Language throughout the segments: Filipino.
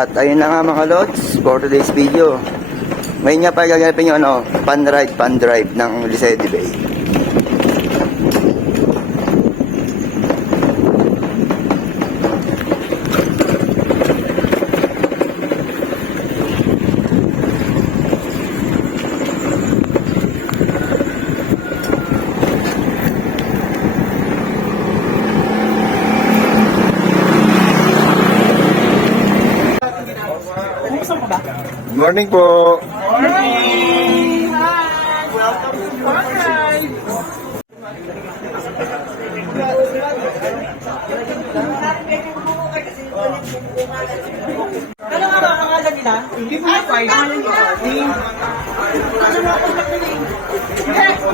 At ayun na nga mga lods for today's video. Ngayon nga pa gaganapin yung pan drive ng Lisede Bay. Good morning po. Morning! Hi! Welcome to Panay! Ano nga ba pangalan nila? Hindi mo na kahit name.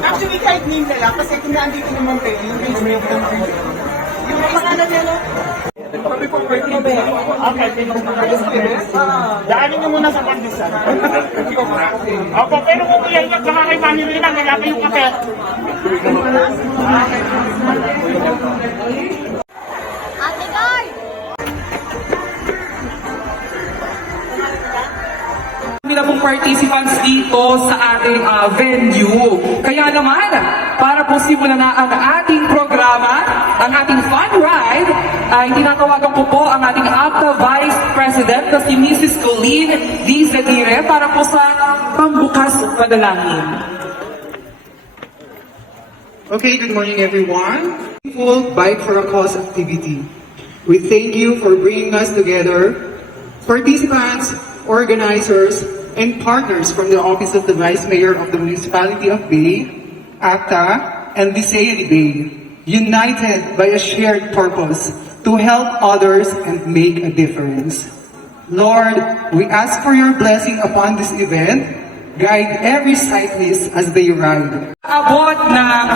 Actually, kahit name na lang, kasi kung nandito naman kayo, yung page mo yung pangalan nila. Okay, daanin nyo muna sa pandesal. Opo, pero kung iyayak baka kay family lang, wala pa yung kape. Ate Guy! Kami na pong participants dito sa ating venue. Kaya naman, para po simulan na ang ating programa, ang ating fun ride, ay tinatawagan po ang ating APTA Vice President na si Mrs. Colleen D. Zadire para po sa pambukas panalangin. Okay, good morning everyone. Full Bike for a Cause activity. We thank you for bringing us together, participants, organizers, and partners from the Office of the Vice Mayor of the Municipality of Bay, APTA, and Lisede Bay, united by a shared purpose to help others and make a difference. Lord, we ask for your blessing upon this event. Guide every cyclist as they ride. Abot ng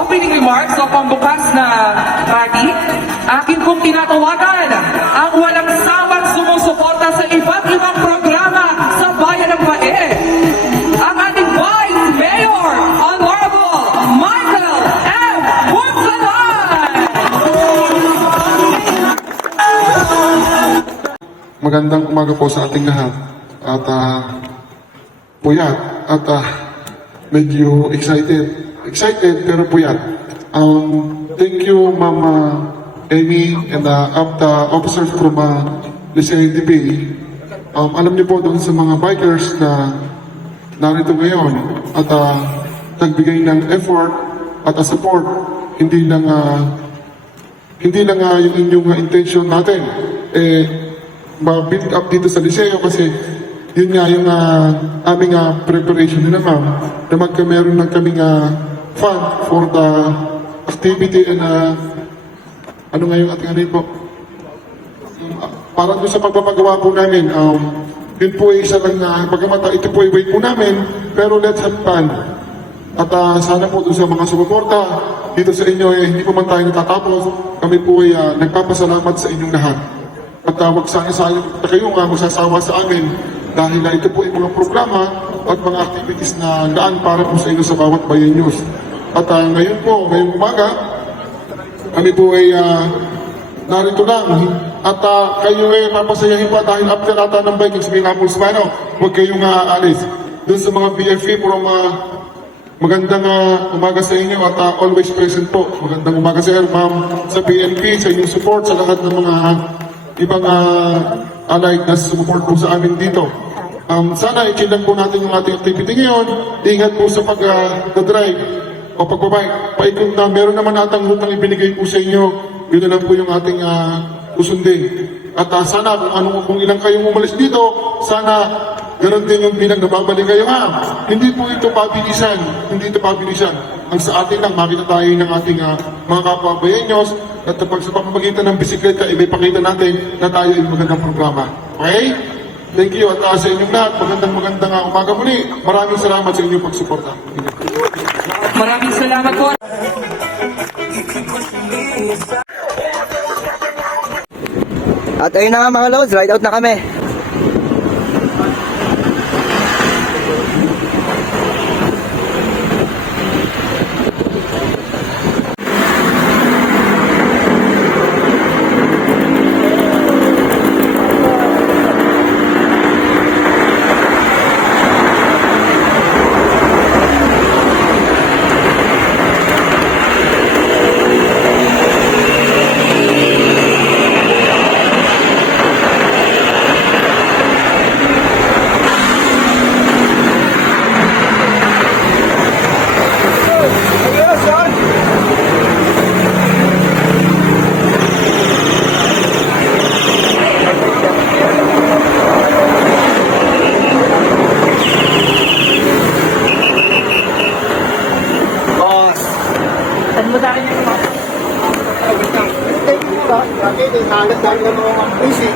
opening remarks o pambukas na bati, akin pong tinatawagan ang walang sawang sumusuporta sa iba't ibang programa sa Bayan ng Bae. Ang ating Vice Mayor, Honorable Michael M. Bunsalan! Magandang umaga po sa ating lahat. At puyat at medyo excited pero puyat. Thank you Mama Amy and APTA officers from Lisede Bay. Alam niyo po doon sa mga bikers na narito ngayon at nagbigay ng effort at support, hindi lang yung inyong intention natin ma-build up dito sa Liceo kasi yun nga yung aming preparation nila ma'am na meron ng kaming fund for the activity and ano nga yung ating ano po para doon sa pagpapagawa po namin yun po ay isa lang na pagkamata ito po ay way po namin pero let's have fun at sana po doon sa mga sumuporta dito sa inyo hindi po man tayo natatapos kami po ay nagpapasalamat sa inyong lahat at wag sana kayo nga magsasawa sa amin dahil ito po ay mga programa at mga activities na daan para po sa inyo sa bawat Bayan News. At ngayong umaga, kami po ay narito lang. At kayo ay papasayahin pa dahil after ata ng biking sa mga Pulsmano, huwag kayong aalis. Doon sa mga BFE, puro magandang umaga sa inyo at always present po. Magandang umaga sa inyo, ma'am, sa PNP, sa inyong support, sa lahat ng mga ibang allied na support po sa amin dito. Sana i-chill lang po natin yung ating activity ngayon. Ingat po sa pag-drive o pagbabike. Paikot na meron naman atang hutang ibinigay po sa inyo. Yun na lang po yung ating usundin. At sana kung ilang kayong umalis dito, sana ganoon din yung bilang nababalik kayo. Hindi po ito pabilisan. Hindi ito pabilisan. Ang sa atin lang, makita tayo ng ating mga kapabayanyos at sa pamamagitan ng bisikleta, ipakita natin na tayo ay magandang programa. Okay? Thank you at sa inyong lahat. Magandang umaga muli. Maraming salamat sa inyong pagsuporta. Maraming salamat po. At ayun na nga mga lods, ride out na kami. Bakit? Halos dahil na mga basic.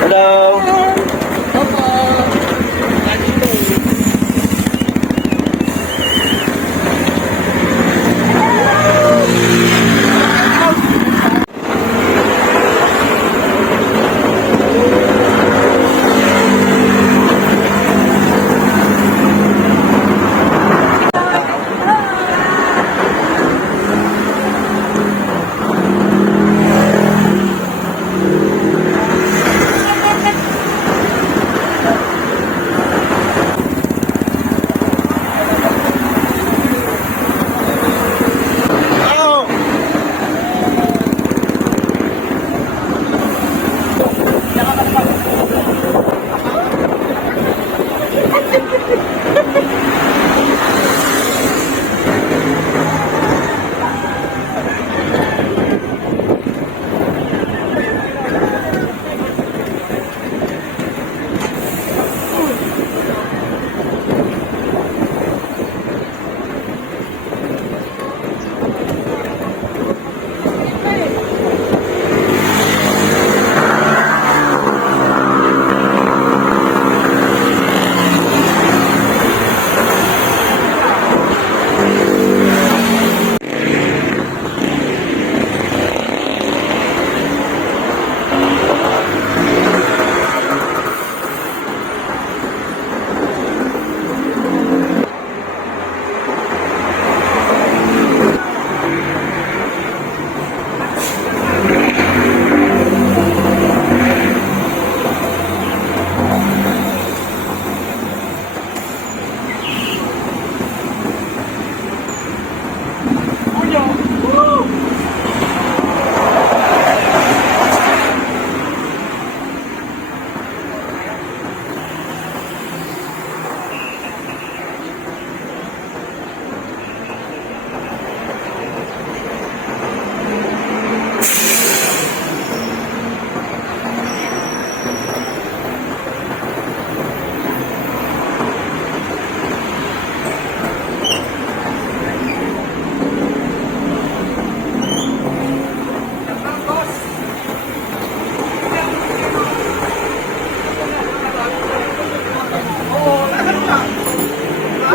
Hello.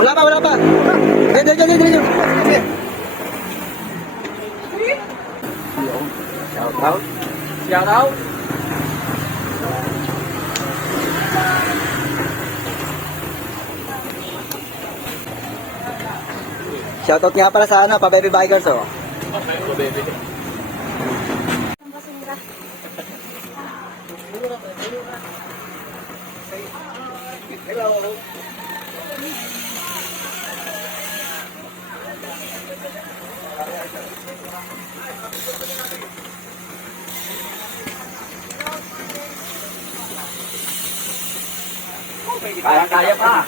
Wala pa. Diyan. Shout out. Shoutout nga pala sa pa Baby Bikers, oh. Kaya pa.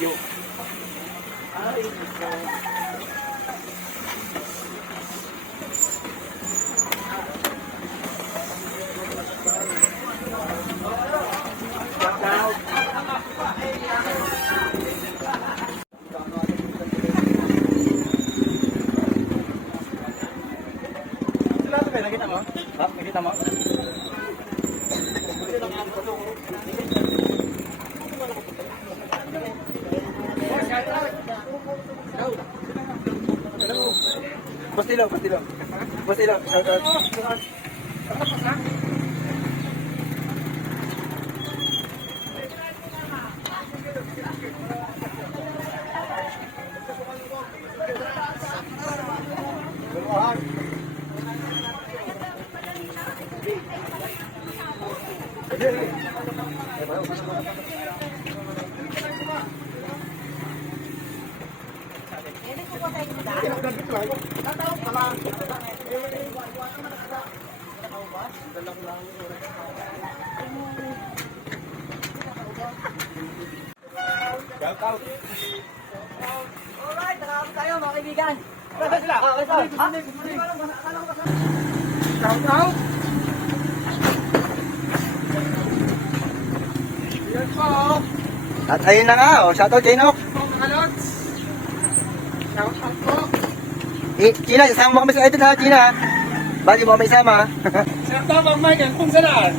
Nakita mo? Pastilo. Shout out. Alright, nakakapit tayo mga kaibigan. Shout out. Yan po. At ayun na nga, oh. Shoutout kay Nok. Mga lods. Shout out po. Gina, isama mo kami sa edit ha, Gina. Bali mo kami isama ha. Sir Tom, Michael, kung saan?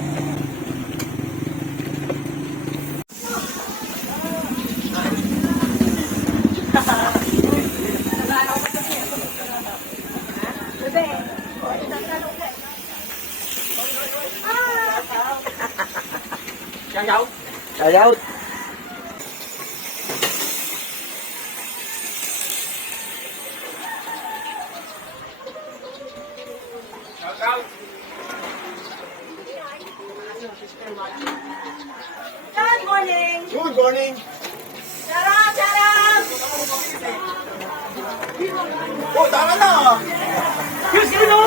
Shout out. Good morning! Good morning. Charap! Charap! Oh, tama na. Yes, you know.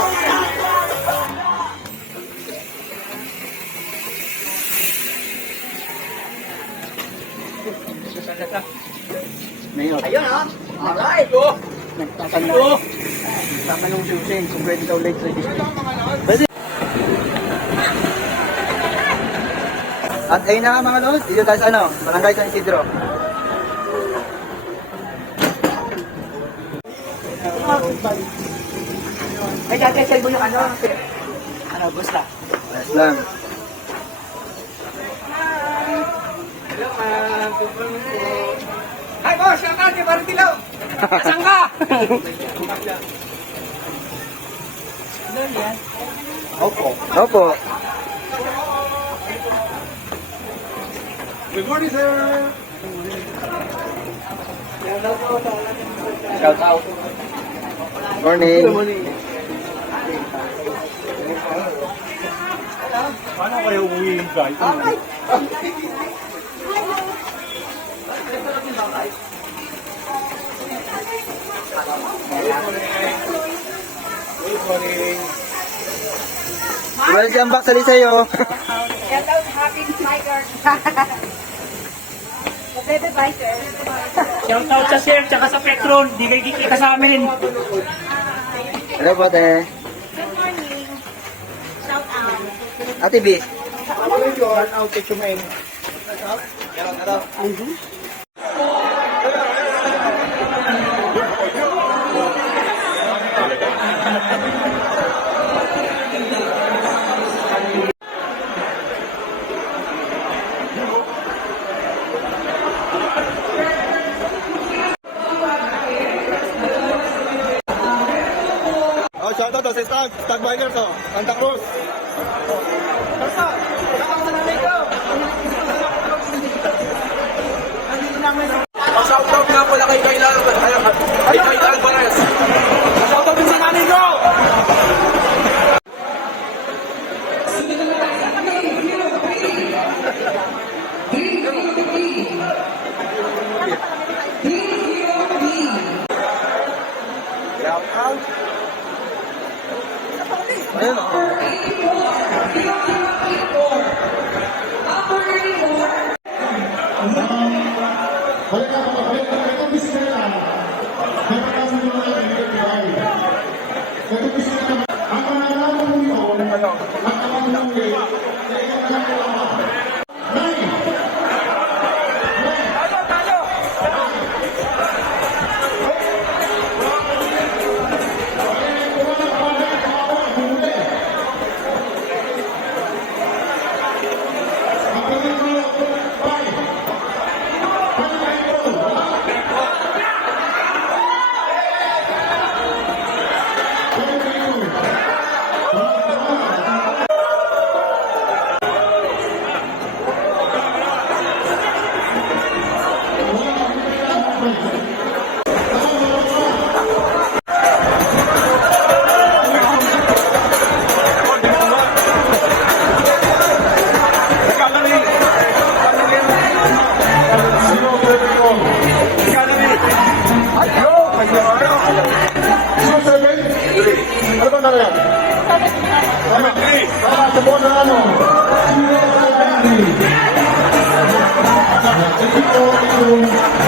Mayor. Ayun ha? Alright! Nagtatanong. Nagtatanong si Hussein kung pwede daw late registration. Pwede. At ayun na nga mga lods, dito tayo sa ano, Barangay San Isidro. Ay, dati sell mo yung ano? Ano, gusta? Yes lang. Hi, boss. Shout out kay Barang Dilaw. Saan ka? Opo. Opo. Good morning, sir. Shout out. Morning. Paano kayo uwi, guys? Good morning. Welcome back sa Liceo. Shout out, happy biker! Bebe biker! Shout out sa Sir, tsaka sa Petron. Di kayo kikita sa amin. Hello po, te. Good morning! Shout out! Ate B. Shout out kay Chumain. Oh, shout out sa Stag Bikers to. Santa Cruz. Shout out nga pala kay Kailan. Kay Kailan Alvarez. Shout out din sa nanay ko. Ayun o. Ano ba na yan? Sa buwan na ano? Sino sa